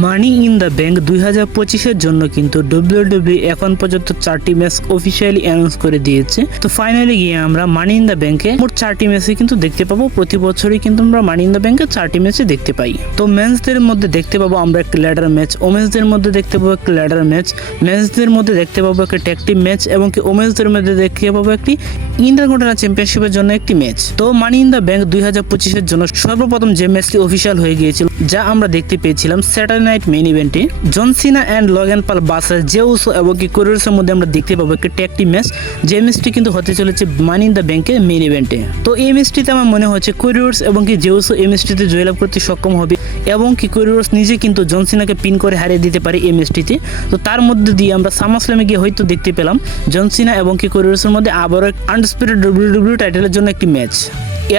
Money in the bank 2025-এর জন্য কিন্তু WWE এখন পর্যন্ত 4টি ম্যাচ অফিসিয়ালি অ্যানাউন্স করে দিয়েছে। তো ফাইনালি গিয়ে আমরা মানি ইন দ্য ব্যাংকে মোট 4টি ম্যাচই কিন্তু দেখতে পাবো। প্রতি বছরই কিন্তু আমরা মানি ইন দ্য ব্যাংকে 4টি ম্যাচই দেখতে পাই। তো মেন্সদের মধ্যে দেখতে পাবো আমরা একটা ল্যাডার ম্যাচ, ওমেন্সদের মধ্যে দেখতে পাবো একটা ল্যাডার ম্যাচ, মেন্সদের মধ্যে দেখতে পাবো একটা ট্যাগ টিম ম্যাচ এবং কি ওমেন্সদের মধ্যে দেখতে পাবো একটি ইন্টারকন্টিনেন্টাল চ্যাম্পিয়নশিপের জন্য একটি ম্যাচ। তো মানি ইন দ্য ব্যাংক 2025-এর জন্য সর্বপ্রথম যে ম্যাচটি অফিসিয়াল হয়ে গিয়েছিল, যা আমরা দেখতে পেয়েছিলাম স্যাটারডে নাইট মেইন ইভেন্টে John Cena and Logan Paul versus Jey Uso এবং কি কোরিয়ার্সের মধ্যে আমরা দেখতে পাবো একটা ট্যাগ টিম ম্যাচ, যে ম্যাচটি কিন্তু হতে চলেছে মানি ইন দ্য ব্যাংকের মেইন ইভেন্টে। তো এই ম্যাচটিতে আমার মনে হচ্ছে কোরিয়ার্স এবং কি জে উসো এই ম্যাচটিতে জয়লাভ করতে সক্ষম হবে এবং কি কোরিয়ার্স নিজে কিন্তু জন সিনাকে পিন করে হারিয়ে দিতে পারে এই ম্যাচটিতে। তো তার মধ্যে দিয়ে আমরা সামারস্ল্যামে গিয়ে হয়তো দেখতে পেলাম জন সিনা এবং কি কোরিয়ার্সের মধ্যে আবারও আনডিসপিউটেড WWE টাইটেলের জন্য একটি ম্যাচ।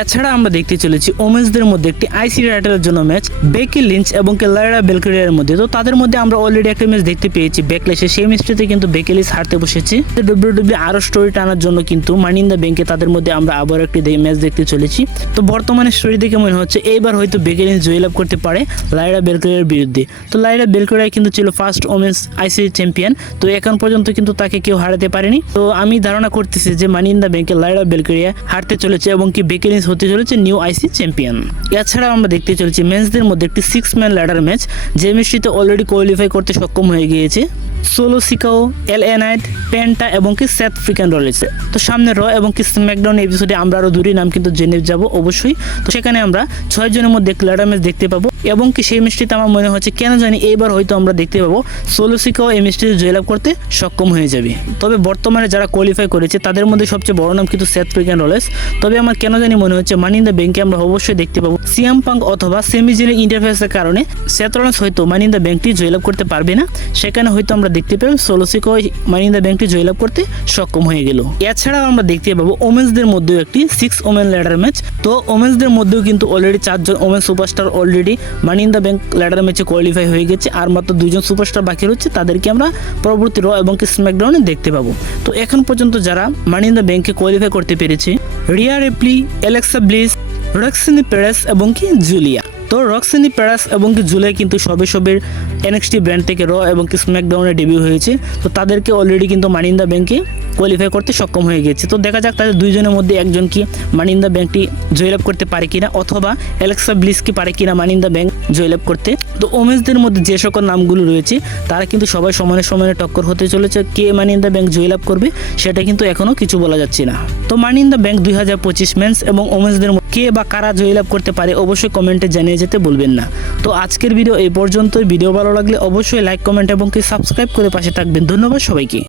এছাড়া আমরা দেখতে চলেছি ওমেন্সদের মধ্যে একটি আইসি টাইটেলের জন্য ম্যাচ বেকি লিঞ্চ এবং লাইরা বেলকেরিয়ার মধ্যে। তো তাদের মধ্যে আমরা অলরেডি একটা ম্যাচ দেখতে পেয়েছি ব্যাকল্যাশে, সেই ম্যাচটিতে কিন্তু বেকি লিঞ্চ হারতে বসেছে। WWE আরো স্টোরি টানার জন্য কিন্তু মানি ইন দ্য ব্যাংকে তাদের মধ্যে আমরা আবার একটি ম্যাচ দেখতে চলেছি। তো বর্তমানে স্টোরি দেখে মনে হচ্ছে এইবার হয়তো বেকি লিঞ্চ জয়লাভ করতে পারে লাইরা বেলকেরিয়ার বিরুদ্ধে। তো লাইরা বেলকেরিয়া কিন্তু ছিল ফার্স্ট ওমেন্স আইসি চ্যাম্পিয়ন, তো এখন পর্যন্ত কিন্তু তাকে কেউ হারাতে পারেনি। তো আমি ধারণা করতেছি যে মানি ইন দ্য ব্যাংকে লাইরা বেলকেরিয়া হারতে চলেছে এবং কি বেকি লিঞ্চ হতে চলেছে নিউ আইসি চ্যাম্পিয়ন। এছাড়া আমরা দেখতে চলেছি মেন্সদের মধ্যে একটি 6 ম্যান ল্যাডার ম্যাচ, যে ম্যাচটিতে অলরেডি কোয়ালিফাই করতে সক্ষম হয়ে গিয়েছে সোলো সিকাও, এলএ নাইট, পেন্টা এবং কি সেথ ফ্রিকেন রয়েছে। তো সামনে র এবং কি স্ম্যাকডাউন এপিসোডে আমরা আরো দুটি নাম কিন্তু জেনে যাব অবশ্যই। তো সেখানে আমরা 6 জনের মধ্যে একটি ল্যাডার ম্যাচ দেখতে পাবো এবং কি সেই ম্যাচটিতে আমার মনে হচ্ছে কেন জানি এইবার হয়তো আমরা দেখতে পাবো সোলো সিকাও এই ম্যাচটিতে জয়লাভ করতে সক্ষম হয়ে যাবে। তবে বর্তমানে যারা কোয়ালিফাই করেছে তাদের মধ্যে সবচেয়ে বড় নাম কিন্তু সেথ ফ্রিকেন রয়েছে। তবে আমার কেন জানি মনে হচ্ছে মানি ইন দ্য ব্যাংকে আমরা অবশ্যই দেখতে পাবো সিএম পাঙ্ক অথবা সেমিজিনের ইন্টারফেসের কারণে সেথ রলিন্স হয়তো মানি ইন দ্য ব্যাংকটি জয়লাভ করতে পারবে না। সেখানে হয়তো আমরা দেখতে পাবো সোলো সিকাও মানি ইন দ্য ব্যাংকটি জয়লাভ করতে সক্ষম হয়ে গেল। এছাড়াও আমরা দেখতে পাবো ওমেন্সদের মধ্যেও একটি 6 ওমেন ল্যাডার ম্যাচ। তো ওমেন্সদের মধ্যেও কিন্তু অলরেডি 4 জন women superstar already money in the bank ladder ম্যাচে কোয়ালিফাই হয়ে গেছে, আর মাত্র 2 জন সুপারস্টার বাকি রয়েছে, তাদেরকে আমরা পরবর্তী র এবং কি স্ম্যাকডাউনে দেখতে পাবো। তো এখন পর্যন্ত যারা মানি ইন দ্য ব্যাংকে কোয়ালিফাই করতে পেরেছে Rhea Ripley, Alexa Bliss, Roxanne Perez এবং কি জুলিয়া। তো রক্সিনি পেরেস এবং কি জুলিয়া কিন্তু সবে NXT ব্র্যান্ড থেকে র এবং কি স্ম্যাকডাউনে ডেবিউ হয়েছে। তো তাদেরকে অলরেডি কিন্তু মানি ইন দ্য ব্যাংকে কোয়ালিফাই করতে সক্ষম হয়ে গেছে। তো দেখা যাক তাদের 2 জনের মধ্যে একজন কি মানি ইন দ্য ব্যাংকটি জয়লাভ করতে পারে কিনা, অথবা অ্যালেক্সা ব্লিস কি পারে কিনা মানি ইন দ্য ব্যাংক জয়লাভ করতে। তো ওমেন্সদের মধ্যে যে সকল নামগুলো রয়েছে তারা কিন্তু সবাই সমানে টক্কর হতে চলেছে। কে মানি ইন দ্য ব্যাংক জয়লাভ করবে সেটা কিন্তু এখনো কিছু বলা যাচ্ছে না। তো মানি ইন দ্য ব্যাংক 2025 মেন্স এবং ওমেন্সদের কে বা কারা জয়লাভ করতে পারে অবশ্যই কমেন্টে জানিয়ে যেতে বলবেন না। তো আজকের ভিডিও এই পর্যন্তই। ভিডিও ভালো লাগলে অবশ্যই লাইক, কমেন্ট এবং কি সাবস্ক্রাইব করে পাশে থাকবেন। ধন্যবাদ সবাইকে।